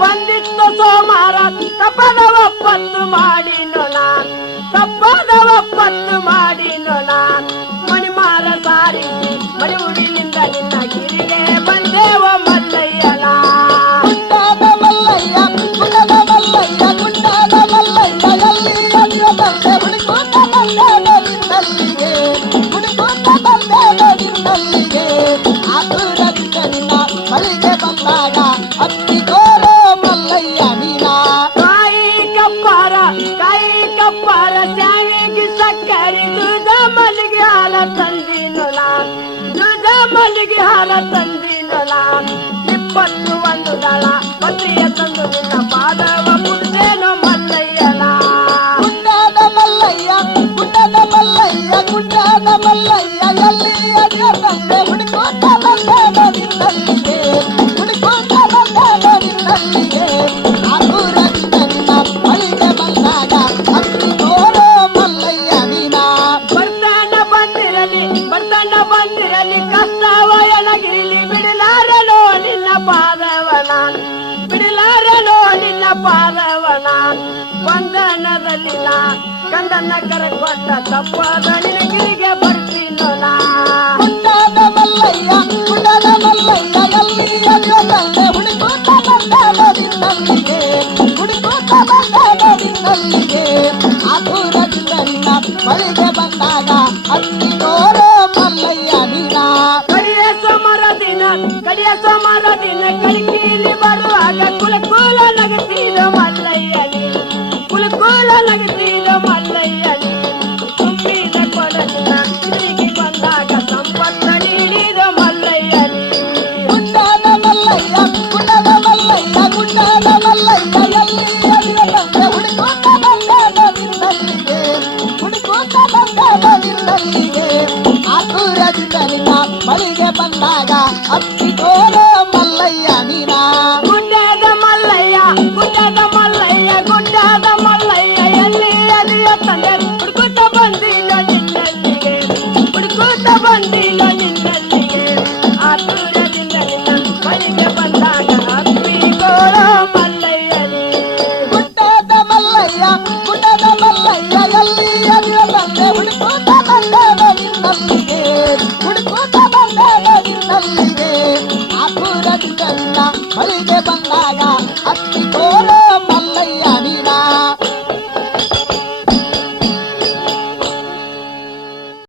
ಬಂದಿತ್ತು ಸೋಮಾರ ತಪ್ಪದ ಒಪ್ಪತ್ತು ಮಾಡಿನೋ ನಾನ್ ತಪ್ಪದ ಒಪ್ಪತ್ತು ಮಾಡಿನೋ ನಾನ್ ಮಣಿಮಾರ ಸಾರಿಗೆ ಮಣಿ ಉಡಿನಿಂದ ನಿನ್ನ ಗಿರಿಗೆ ಬಂದೇವ ಮಲ್ಲಯ್ಯನ ಗುಡ್ಡದ ಮಲ್ಲಯ್ಯ ಗುಡ್ಡದ ಮಲ್ಲಯ್ಯ ಗುಡ್ಡದ ಮಲ್ಲಯ್ಯ ಎಲ್ಲಿ ಎಲ್ಲಿಯ ತಂದೆ ಹುಡುಕೋತ ಬಂದೇವ ನಿನ್ನಲ್ಲಿಗೆ ಹುಡುಕೋತ ಬಂದೇವ ನಿನ್ನಲ್ಲಿಗೆ ಆತುರದಿಂದ ನಿನ್ನ ಬಳಿಗೆ ಬಂದಾಗ ಅಪ್ಪಿಗೋರ ಮಲ್ಲಯ್ಯ ನೀನ ಕಾಯಿ ಕಪ್ಪಾರ ಶಾವಿಗೆ ಸಕ್ಕರೆ ದುಧ ಮಲ್ಲಿಗೆ ಹಾಲ ತಂದಿನೋ ನಾನ್ ದುಧ ಮಲ್ಲಿಗೆ ಹಾಲ ತಂದಿನೋ ನಾನ್ 21 ದಳ ಪತ್ರಿಯ ತಂದು ನಿನ್ನ ಪಾದವ ಮುಟ್ಟೇನೋ ಮಲ್ಲಯ್ಯನ ಗುಡ್ಡದ ಮಲ್ಲಯ್ಯ ಗುಡ್ಡದ ಮಲ್ಲಯ್ಯ ಗುಡ್ಡದ ಮಲ್ಲಯ್ಯ ಎಲ್ಲಿ ಎಲ್ಲಿಯ ತಂದೆ ಹುಡುಕೋತ ಬಂದೇವ ನಿನ್ನಲ್ಲಿಗೆ ಹುಡುಕೋತ ಬಂದೇವ ನಿನ್ನಲ್ಲಿಗೆ ಆತುರದಿಂದ ನಿನ್ನ ಬಳಿಗೆ ಬಂದಾಗ ಅಪ್ಪಿಗೋರ ಮಲ್ಲಯ್ಯ ನೀನ ಬರ್ತಾನ ಬಂದಿರಲಿ ಕಷ್ಟವ ಎನಗಿರಲಿ ಬಿಡಲಾರನೋ ನಿನ್ನ ಪಾದವನ ಬಿಡಲಾರನೋ ನಿನ್ನ ಪಾದವನ ಬಂಧನದಲ್ಲಿ ನಾ ಕಂದನ್ನ ಕರಕೊಟ್ಟ ತಪ್ಪಾದ ನಿನಗಿರಿಗೆ ಬರ್ತೀನೋ ನಾ ಗುಡ್ಡದ ಮಲ್ಲಯ್ಯ ಎಲ್ಲಿ ಎಲ್ಲಿಯ ತಂದೆ ಹುಡುಕೋತ ಬಂದೇವ ನಿನ್ನಲ್ಲಿಗೆ ಹುಡುಕೋತ ಬಂದೇವ ನಿನ್ನಲ್ಲಿಗೆ ಆತುರದಿಂದ ನಿನ್ನ ಬಳಿಗೆ ಬಂದಾಗ ಅಪ್ಪಿಗೋರ ಮಲ್ಲಯ್ಯ ನೀನ ಕಡಿಯ ಸೋಮರ ದಿನ ಕಡಿಕೀಲಿ ಬರುವಾಗ ಕುಲಕೂಲ ನಗತೀರ ಮಲ್ಲಯ್ಯನಿ ಕುಲಕೂಲ ನಗತೀರ ಮಲ್ಲಯ್ಯನಿ ತುಂಬಿದ ಕೊಡಲಿನ ತಿರುಗಿ ಬಂದಾಗ ಸಂಪತ್ತ ನೀಡಿದ ಮಲ್ಲಯ್ಯನಿ ಗುಡ್ಡದ ಮಲ್ಲಯ್ಯ ಗುಡ್ಡದ ಮಲ್ಲಯ್ಯ ಗುಡ್ಡದ ಮಲ್ಲಯ್ಯ ಎಲ್ಲಿ ಎಲ್ಲಿಯ ತಂದೆ ಹುಡುಕೋತ ಬಂದೇವ ನಿನ್ನಲ್ಲಿಗೆ ಹುಡುಕೋತ ಬಂದೇವ ನಿನ್ನಲ್ಲಿಗೆ ಆತುರದಿಂದ ನಿನ್ನ ಬಳಿಗೆ ಬಂದಾಗ ಅಪ್ಪಿಗೋರ ಮಲ್ಲಯ್ಯ ನೀನ ಗುಡ್ಡದ ಮಲ್ಲಯ್ಯ ಎಲ್ಲಿ ಎಲ್ಲಿಯ ತಂದೆ ಹುಡುಕುತ್ತ ಬಂದಿಲ್ಲ ನಿನ್ನಲ್ಲಿಗೆ ಹುಡುಕುತ್ತ ಬಂದಿಲ್ಲ ನಿನ್ನಲ್ಲಿಗೆ ಆತುರದಿಂದ ನಿನ್ನ ಬಳಿಗೆ ಬಂದಾಗ ಅಪ್ಪಿಗೋರ ಮಲ್ಲಯ್ಯನಿ ಗುಡ್ಡದ ಮಲ್ಲಯ್ಯ ಎಲ್ಲಿ ಎಲ್ಲಿಯ ತಂದೆ ಹುಡುಕೋತ ಬಂದೇವ ನಿನ್ನಲ್ಲಿಗೆ ಹುಡುಕೋತ ಬಂದೇವ ನಿನ್ನಲ್ಲಿಗೆ ಆತುರದಿಂದ ನಿನ್ನ ಬಳಿಗೆ